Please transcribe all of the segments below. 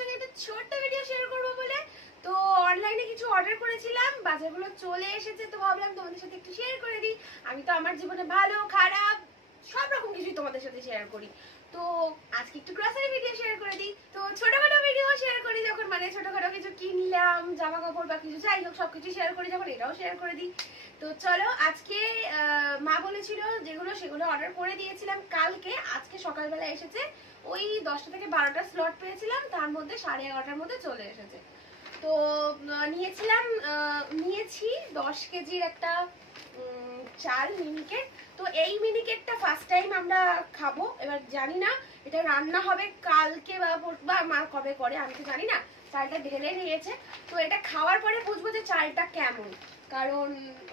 সঙ্গে একটা ছোট্ট ভিডিও শেয়ার করবো বলে। তো অনলাইনে কিছু অর্ডার করেছিলাম, বাজারগুলো চলে এসেছে, তো ভাবলাম তোমাদের সাথে একটু শেয়ার করে দিই। আমি তো আমার জীবনে ভালো খারাপ সব রকম কিছুই তোমাদের সাথে শেয়ার করি, তো আজকে একটু গ্রসারি ভিডিও শেয়ার করে দিই। তো ছোটখাটো ভিডিও শেয়ার করি যখন, মানে ছোটখাটো কিছু কিনলাম, জামা কাপড় বা কিছু যাই হোক সবকিছু শেয়ার করি যখন, এটাও শেয়ার করে দিই। তো চলো, আজকে মা বলেছিল যেগুলো সেগুলো অর্ডার করে দিয়েছিলাম কালকে, আজকে সকালবেলা এসেছে। ওই 10টা থেকে 12টা স্লট পেয়েছিলাম, তার মধ্যে 11:30টার মধ্যে চলে এসেছে। তো নিয়েছি 10 কেজির একটা চাল মিনিকেট। তো এই মিনিকেটটা ফার্স্ট টাইম আমরা খাবো, এবার জানি না এটা রান্না হবে কালকে বা মা কবে করে আমি তো জানি না। চালটা ঢেলে নিয়েছে, তো এটা খাওয়ার পরে বুঝবো যে চালটা কেমন, কারণ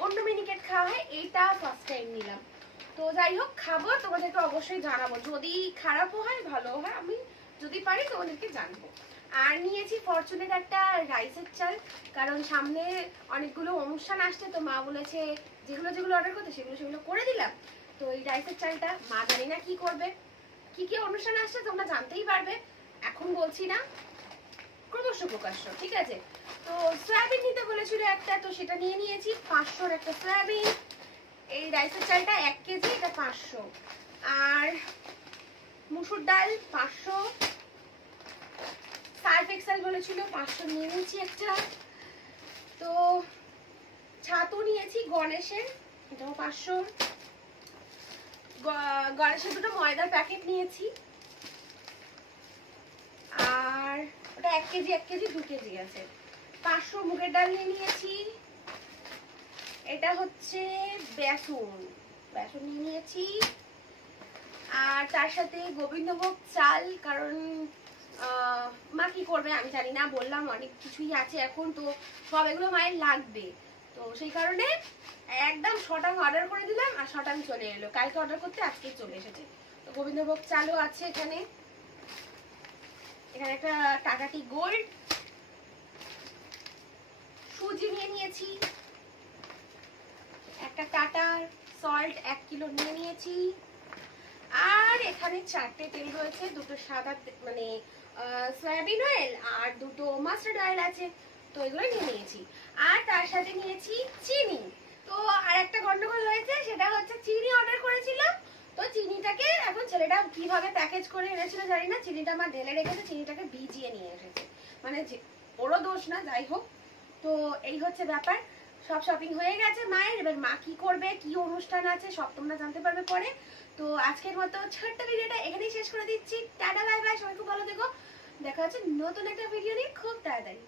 অন্য মিনিকেট খাওয়া হয়, এইটা ফার্স্ট টাইম নিলাম। তো যাই হোক, খাবো, তোমাদেরকে অবশ্যই জানাবো, যদি খারাপও হয় ভালো হয়, আমি যদি পারি তোমাদেরকে জানবো। আর নিয়েছি ফরচুনের একটা রাইসের চাল, কারণ সামনে অনেকগুলো অনুষ্ঠান আসছে, তো মা বলেছে যেগুলো যেগুলো অর্ডার করতে সেগুলো করে দিলাম। তো এই রাইসের চালটা মা জানি না কি করবে, কি কি অনুষ্ঠান আসছে তোমরা জানতেই পারবে, এখন বলছি না, ক্রমশ প্রকাশ্য, ঠিক আছে। তো সয়াবিন নিতে বলেছিল একটা, তো সেটা নিয়ে নিয়েছি 500-র একটা সয়াবিন। এই রাইসের চালটা 1 কেজি, এটা 500। আর মুসুর ডাল 500, সার্ফ এক্সেল বলেছিল 500, নিয়ে নিয়েছি একটা। তো ছাতু নিয়েছি গণেশের, এটাও 500। গণেশের দুটো ময়দার প্যাকেট নিয়েছি, আর ওটা 1 কেজি 2 কেজি আছে। 500 মুগের ডাল নিয়ে নিয়েছি। এটা হচ্ছে বেসন নিয়ে নিয়েছি। আর তার সাথে গোবিন্দভোগ চাল, কারণ মা কি করবে আমি জানি না, বললাম অনেক কিছুই আছে এখন, তো সব এগুলো মায়ের লাগবে, তো সেই কারণে একদম শটাং অর্ডার করে দিলাম, আর শটাং চলে এলো, কালকে অর্ডার করতে আজকে চলে এসেছে। তো গোবিন্দভোগ চালও আছে এখানে। এখানে একটা টাটা টি গোল্ড। সুজি নিয়ে নিয়েছি, একটা টাটার সল্ট 1 কিলো নিয়ে নিয়েছি। আর এখানে 4টে তেল রয়েছে, দুটো সাদা মানে সয়াবিন অয়েল, আর দুটো মাস্টার্ড অয়েল আছে, তো এগুলো নিয়ে নিয়েছি। আর তার সাথে নিয়েছি চিনি। তো আর একটা গন্ডগোল হয়েছে, সেটা হচ্ছে চিনি অর্ডার করেছিলাম, তো চিনিটাকে এখন ছেলেটা কিভাবে প্যাকেজ করে এনেছিল জানি না, চিনিটা মা ঢেলে রেখেছে, চিনিটাকে ভিজিয়ে নিয়ে এসেছে, মানে ওরও দোষ না, যাই হোক। তো এই হচ্ছে ব্যাপার, সব শপিং হয়ে গেছে মায়ের, এবার মা কি করবে, কি অনুষ্ঠান আছে সব তোমরা জানতে পারবে পরে। তো আজকের মতো ছোট্ট ভিডিওটা এখানেই শেষ করে দিচ্ছি। টাটা বাই বাই, সবাই খুব ভালো থেকো, দেখা হচ্ছে নতুন একটা ভিডিও নিয়ে খুব তাড়াতাড়ি।